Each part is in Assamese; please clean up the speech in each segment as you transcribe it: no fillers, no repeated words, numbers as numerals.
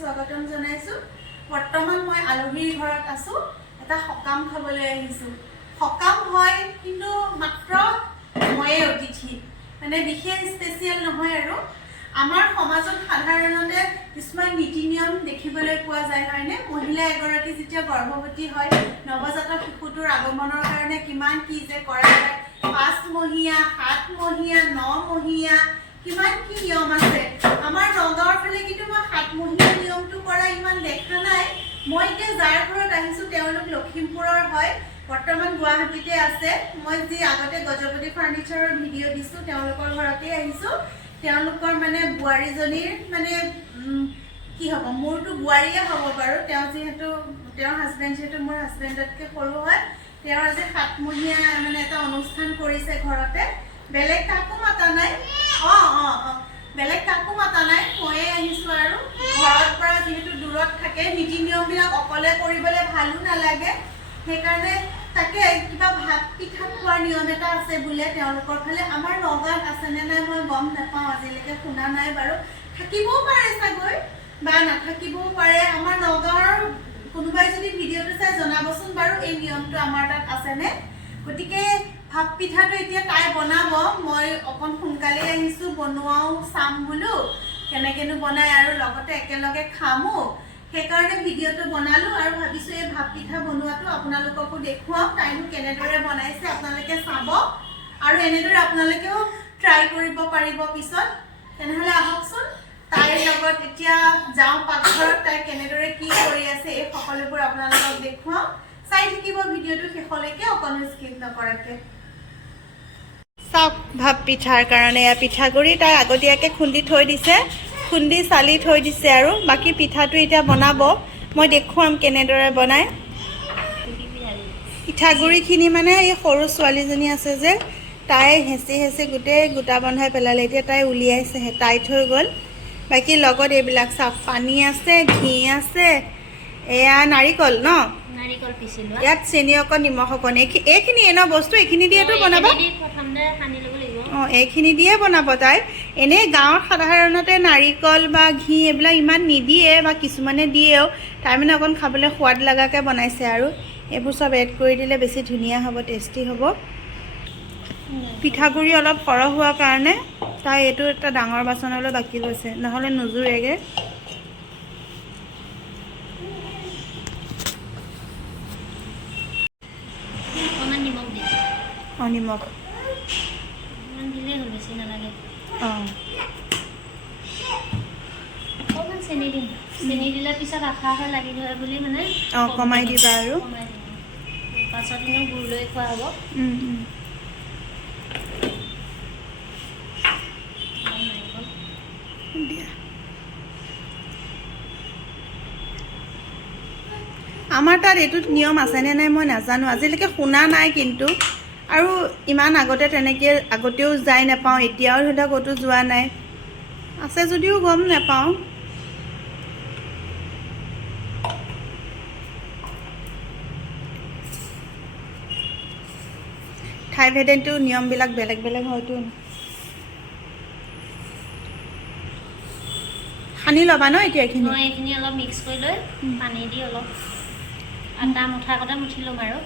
স্বাগতম জনাইছো বৰ্তমান মই আলহীৰ ঘৰত আছো এটা সকাম খাবলৈ আহিছো সকাম হয় কিন্তু মাত্ৰ ময়ে অতিথি মানে বিশেষ স্পেশাল নহয় আৰু আমাৰ সমাজত সাধাৰণতে কিছুমান নীতি নিয়ম দেখিবলৈ পোৱা যায় হয়নে মহিলা এগৰাকী যেতিয়া গৰ্ভৱতী হয় নৱজাতক শিশুটোৰ আগমনৰ কাৰণে কিমান কি যে কৰা হয় 5 মহীয়া 7 মহীয়া 9 মহীয়া কিমান কি নিয়ম আছে আমাৰ নগাঁৱৰ ফালে কিন্তু মই 7 মহীয়া নিয়মটো কৰা ইমান দেখা নাই মই এতিয়া যাৰ ঘৰত আহিছো তেওঁলোক লখিমপুৰৰ হয় বৰ্তমান গুৱাহাটীতে আছে মই যি আগতে গজপতি ফাৰ্নিচাৰৰ ভিডিঅ' দিছো তেওঁলোকৰ ঘৰতে আহিছো তেওঁলোকৰ মানে বুৱাৰীজনীৰ মানে কি হ'ব মোৰটো বুৱাৰীয়ে হ'ব বাৰু তেওঁ যিহেতু তেওঁৰ হাজবেণ্ড যেটো মোৰ হাজবেণ্ডতকে সৰু হয় তেওঁ আজি 7 মহীয়া মানে এটা অনুষ্ঠান কৰিছে ঘৰতে বেলেগ কাকো মাতা নাই বেলেগ কাকো মাতা নাই মই আহিছো আৰু ঘৰৰ পৰা যেহেতু দূৰত থাকে নীতি নিয়মবিলাক অকলে কৰিবলৈ ভালো নালাগে সেইকাৰণে তাকে কিবা ভাত পিঠা খোৱাৰ নিয়ম এটা আছে বুলে তেওঁলোকৰ ফালে আমাৰ নগাঁৱত আছে নে নাই মই গম নাপাওঁ আজিলৈকে শুনা নাই বাৰু থাকিবও পাৰে চাগৈ বা নাথাকিবও পাৰে আমাৰ নগাঁৱৰ কোনোবাই যদি ভিডিঅ'টো চাই জনাবচোন বাৰু এই নিয়মটো আমাৰ তাত আছে নে গতিকে ভাত পিঠাটো এতিয়া তাই বনাব মই অকণ সোনকালে আহিছো বনোৱাও চাম বুলো কেনেকেনো বনাই আৰু লগতে একেলগে খামো সেইকাৰণে ভিডিঅ'টো বনালো আৰু ভাবিছো এই ভাত পিঠা বনোৱাটো আপোনালোককো দেখুৱাম তাইনো কেনেদৰে বনাইছে আপোনালোকে চাব আৰু এনেদৰে আপোনালোকেও ট্ৰাই কৰিব পাৰিব পিছত তেনেহলে আহকচোন তাইৰ লগত এতিয়া যাওঁ পাকঘৰত তাই কেনেদৰে কি কৰি আছে এই সকলোবোৰ আপোনালোকক দেখুৱাম চাই থাকিব ভিডিঅ'টো শেষলৈকে অকণো স্কিপ নকৰাকে চাওক ভাত পিঠাৰ কাৰণে এয়া পিঠাগুড়ি তাই আগতীয়াকৈ খুন্দি থৈ দিছে খুন্দি চালি থৈ দিছে আৰু বাকি পিঠাটো এতিয়া বনাব মই দেখুৱাম কেনেদৰে বনায় পিঠাগুড়িখিনি মানে এই সৰু ছোৱালীজনী আছে যে তাই হেঁচি হেঁচি গোটেই গোটা বন্ধাই পেলালে এতিয়া তাই উলিয়াইছেহে টাইট হৈ গ'ল বাকী লগত এইবিলাক চাওক পানী আছে ঘি আছে এয়া নাৰিকল ন নাৰিকল পিছিলো ইয়াত চেনি অকণ নিমখ অকণ এইখিনি এনে বস্তু এইখিনি দিয়েতো বনাবা এইখিনি দিয়ে বনাব তাই এনেই গাঁৱত সাধাৰণতে নাৰিকল বা ঘি এইবিলাক ইমান নিদিয়ে বা কিছুমানে দিয়েও তাই মানে অকণ খাবলৈ সোৱাদ লগাকৈ বনাইছে আৰু এইবোৰ চব এড কৰি দিলে বেছি ধুনীয়া হ'ব টেষ্টি হ'ব পিঠাগুড়ি অলপ সৰহ হোৱাৰ কাৰণে তাই এইটো এটা ডাঙৰ বাচনলৈ বাকি লৈছে নহ'লে নুজুৰেগে নিমখ চেনি দিলে পিছত আঠাহে লাগি ধৰে বুলি মানে কমাই দিবা আৰু পাছত দিনো গুৰ লৈ খোৱা হ'ব আমাৰ তাত এইটো নিয়ম আছেনে নাই মই নাজানো আজিলৈকে শুনা নাই কিন্তু আৰু ইমান আগতে তেনেকৈ আগতেও যাই নাপাওঁ এতিয়াও ধৰি লওক ক'তো যোৱা নাই আছে যদিও গম নাপাওঁ ঠাই ভেদেতো নিয়মবিলাক বেলেগ বেলেগ হয়তো সানি ল'বা ন এতিয়া এইখিনি অলপ মিক্স কৰি লৈ পানী দি অলপ আটা মুঠা আগতে মুঠি ল'ম আৰু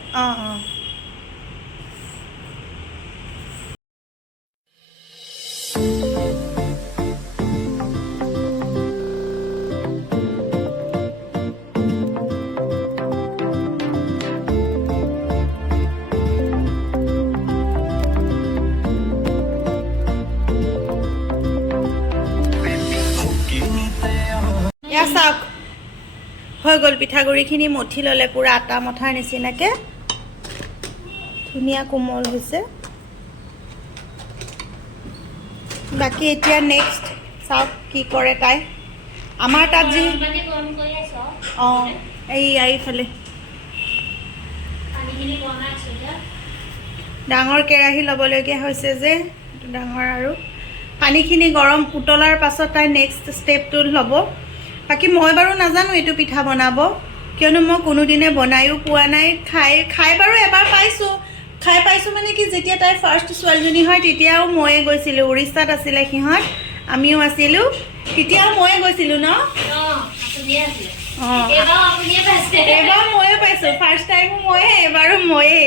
চাওক হৈ গ'ল পিঠাগুড়িখিনি মঠি ল'লে পুৰা আটা মঠাৰ নিচিনাকৈ ধুনীয়া কোমল হৈছে বাকী এতিয়া নেক্সট চাওক কি কৰে তাই আমাৰ তাত যি এইফালে ডাঙৰ কেৰাহী ল'বলগীয়া হৈছে যে ডাঙৰ আৰু পানীখিনি গৰম উতলাৰ পাছত তাই নেক্সট ষ্টেপটো ল'ব বাকি মই বাৰু নাজানো এইটো পিঠা বনাব কিয়নো মই কোনোদিনে বনায়ো পোৱা নাই খাই বাৰু এবাৰ পাইছোঁ মানে কি যেতিয়া তাই ফাৰ্ষ্ট ছোৱালীজনী হয় তেতিয়াও ময়ে গৈছিলোঁ উৰিষ্যাত আছিলে সিহঁত আমিও আছিলোঁ তেতিয়া ময়ে গৈছিলোঁ ন এইবাৰ ময়ে পাইছোঁ ফাৰ্ষ্ট টাইমো ময়ে এইবাৰো ময়ে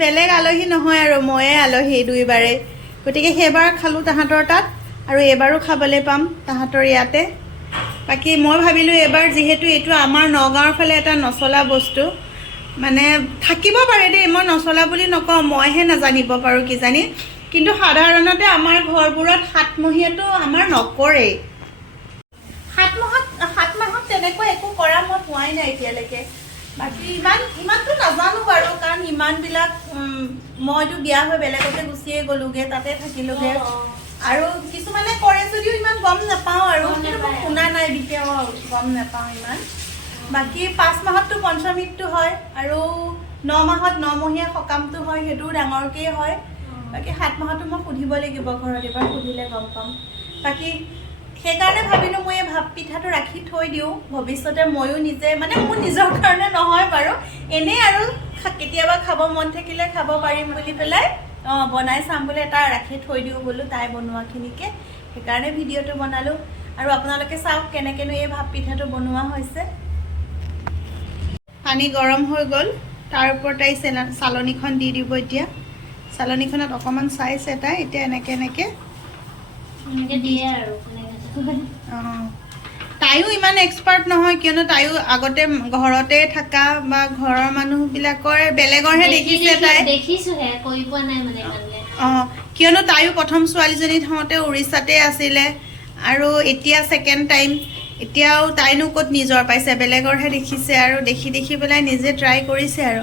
বেলেগ আলহী নহয় আৰু ময়ে আলহী দুইবাৰে গতিকে সেইবাৰ খালোঁ তাহাঁতৰ তাত আৰু এইবাৰো খাবলৈ পাম তাহাঁতৰ ইয়াতে বাকী মই ভাবিলোঁ এইবাৰ যিহেতু এইটো আমাৰ নগাঁৱৰ ফালে এটা নচলা বস্তু মানে থাকিব পাৰে দেই মই নচলা বুলি নকওঁ মইহে নাজানিব পাৰোঁ কিজানি কিন্তু সাধাৰণতে আমাৰ ঘৰবোৰত সাতমহীয়াটো আমাৰ নকৰেই সাত মাহত তেনেকৈ একো কৰা মই পোৱাই নাই এতিয়ালৈকে বাকী ইমানটো নাজানো বাৰু কাৰণ ইমানবিলাক মইতো বিয়া হৈ বেলেগতে গুচিয়ে গ'লোগৈ তাতে থাকিলোগৈ আৰু কিছুমানে কৰে যদিও ইমান গম নাপাওঁ আৰু শুনা নাই বিশেষ গম নাপাওঁ ইমান বাকী 5 মাহততো পঞ্চমৃত্যু হয় আৰু 9 মাহত 9মহীয়া সকামটো হয় সেইটোও ডাঙৰকেই হয় বাকী 7 মাহতো মই সুধিব লাগিব ঘৰত এবাৰ সুধিলে গম পাম বাকী সেইকাৰণে ভাবিলোঁ মই এই ভাপ পিঠাটো ৰাখি থৈ দিওঁ ভৱিষ্যতে ময়ো নিজে মানে মোৰ নিজৰ কাৰণে নহয় বাৰু এনেই আৰু কেতিয়াবা খাব মন থাকিলে খাব পাৰিম বুলি পেলাই বনাই চাম বুলি এটা ৰাখি থৈ দিওঁ বোলো তাই বনোৱাখিনিকে সেইকাৰণে ভিডিঅ'টো বনালোঁ আৰু আপোনালোকে চাওক কেনেকৈনো এই ভাপ পিঠাটো বনোৱা হৈছে পানী গৰম হৈ গ'ল তাৰ ওপৰত তাই চালনীখন দি দিব এতিয়া চালনীখনত অকণমান চাইছে তাই এতিয়া এনেকৈ দিয়ে আৰু তাইও ইমান এক্সপাৰ্ট নহয় কিয়নো তাইও আগতে ঘৰতে থকা বা ঘৰৰ মানুহবিলাকৰ বেলেগৰহে দেখিছে তাই দেখিছোহে কৈ পোৱা নাই মানে ইমানলে কিয়নো তাইও প্ৰথম ছোৱালীজনী হওঁতে উৰিষ্যাতে আছিলে আৰু এতিয়া ছেকেণ্ড টাইম এতিয়াও তাইনো ক'ত নিজৰ পাইছে বেলেগৰহে দেখিছে আৰু দেখি পেলাই নিজে ট্ৰাই কৰিছে আৰু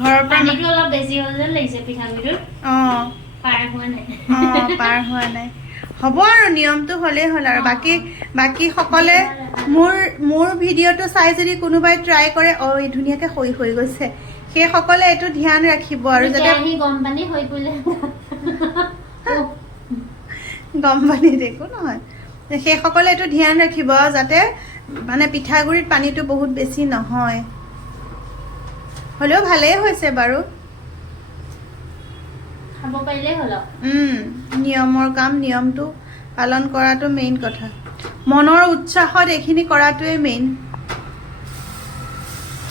ঘৰৰ পৰা অলপ বেছি হ'ল যেন লাগিছে পিঠাগুড়িটো পাৰ হোৱা নাই হ'ব আৰু নিয়মটো হ'লেই হ'ল আৰু বাকী সকলে মোৰ ভিডিঅ'টো চাই যদি কোনোবাই ট্ৰাই কৰে এই ধুনীয়াকৈ হৈ গৈছে সেইসকলে এইটো ধ্যান ৰাখিব আৰু যাতে গম পানীত একো নহয় সেইসকলে এইটো ধ্যান ৰাখিব যাতে মানে পিঠাগুড়িত পানীটো বহুত বেছি নহয় হ'লেও ভালেই হৈছে বাৰু খাব পাৰিলে হ'ল নিয়মৰ কাম নিয়মটো পালন কৰাটো মেইন কথা মনৰ উৎসাহত এইখিনি কৰাটোৱে মেইন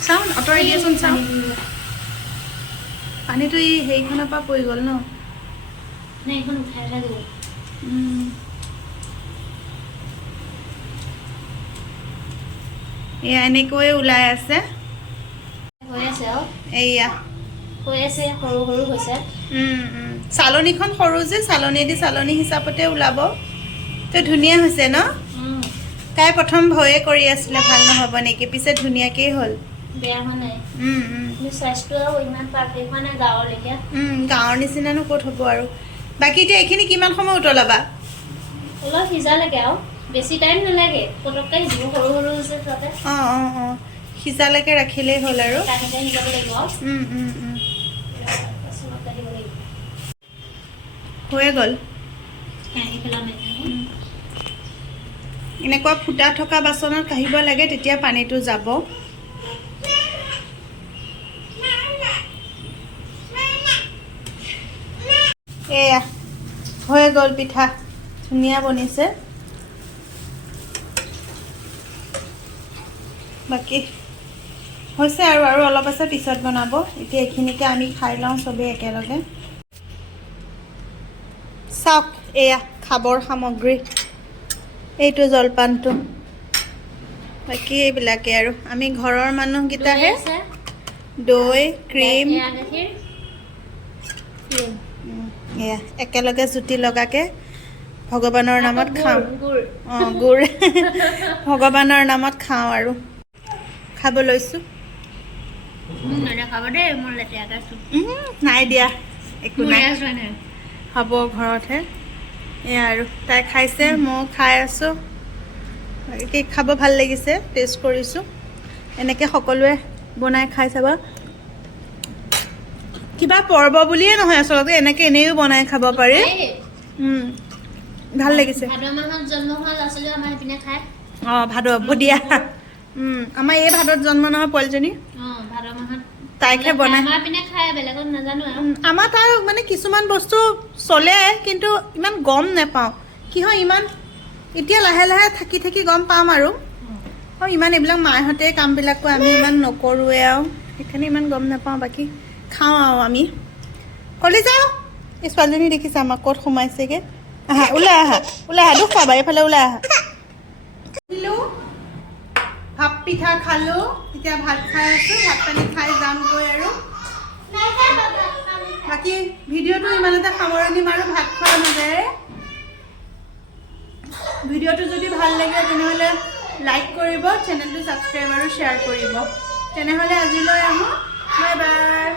চাওঁ আঁতৰাই দিয়াচোন চাওঁ পানীটো এই হেৰিখনৰ পৰা পৰি গ'ল ন এয়া এনেকৈয়ে ওলাই আছে এয়া সৰু হৈছে চালনীখন সৰু যে চালনী হিচাপতে ওলাব তো ধুনীয়া হৈছে ন তাই প্ৰথম ভয়ে কৰি আছিলে ভাল নহ'ব নেকি পিছে ধুনীয়াকেই হ'ল বেয়া হোৱা নাই স্বাস্থ্য ইমান পাৰফেক্ট হোৱা নাই গাঁৱৰ নিচিনানো ক'ত হ'ব আৰু বাকী এতিয়া এইখিনি কিমান সময় উতলাবা অলপ সিজালৈকে আৰু বেছি টাইম নালাগে পটককৈ সিজিব সৰু হৈছে তাতে সিজালৈকে ৰাখিলেই হ'ল আৰু হৈয়ে গ'ল এনেকুৱা ফুটা থকা বাচনত কাঢ়িব লাগে তেতিয়া পানীটো যাব এয়া হৈয়ে গ'ল পিঠা ধুনীয়া বনিছে বাকী হৈছে আৰু অলপ আছে পিছত বনাব এতিয়া এইখিনিকে আমি খাই লওঁ চবেই একেলগে চাওক এয়া খাবৰ সামগ্ৰী এইটো জলপানটো বাকী এইবিলাকে আৰু আমি ঘৰৰ মানুহকেইটাহে দৈ ক্ৰীম এয়া একেলগে জুতি লগাকে ভগৱানৰ নামত খাওঁ গুড় ভগৱানৰ নামত খাওঁ আৰু খাব লৈছোঁ নাই দিয়া একো নাই হ'ব ঘৰতহে এয়া আৰু তাই খাইছে ময়ো খাই আছোঁ কেক খাব ভাল লাগিছে টেষ্ট কৰিছোঁ এনেকৈ সকলোৱে বনাই খাই চাবা কিবা পৰ্ব বুলিয়ে নহয় আচলতে এনেকৈ এনেও বনাই খাব পাৰি ভাল লাগিছে ভাদ হ'ব দিয়া আমাৰ এই ভাদত জন্ম নহয় পোৱালীজনী তাইকে বনাই আমাৰ তাৰ মানে কিছুমান বস্তু চলে কিন্তু ইমান গম নাপাওঁ কি হয় ইমান এতিয়া লাহে লাহে থাকি থাকি গম পাম আৰু ইমান এইবিলাক মাহঁতে কামবিলাক আমি ইমান নকৰোঁৱে আৰু সেইকাৰণে ইমান গম নাপাওঁ বাকী খাওঁ আৰু আমি কলি যাওঁ এই ছোৱালীজনী দেখিছা আমাক ক'ত সোমাইছেগৈ আহা ওলাই আহা দুখ পাবা এইফালে ওলাই আহা ভাপ পিঠা খালোঁ এতিয়া ভাত খাই আছোঁ ভাত পানী খাই যামগৈ আৰু বাকী ভিডিঅ'টো ইমান এটা সামৰণি মাৰোঁ ভাত খোৱাৰ মাজেৰে ভিডিঅ'টো যদি ভাল লাগে তেনেহ'লে লাইক কৰিব চেনেলটো ছাবস্ক্ৰাইব আৰু শ্বেয়াৰ কৰিব তেনেহ'লে আজিলৈ আহোঁ বাই বাই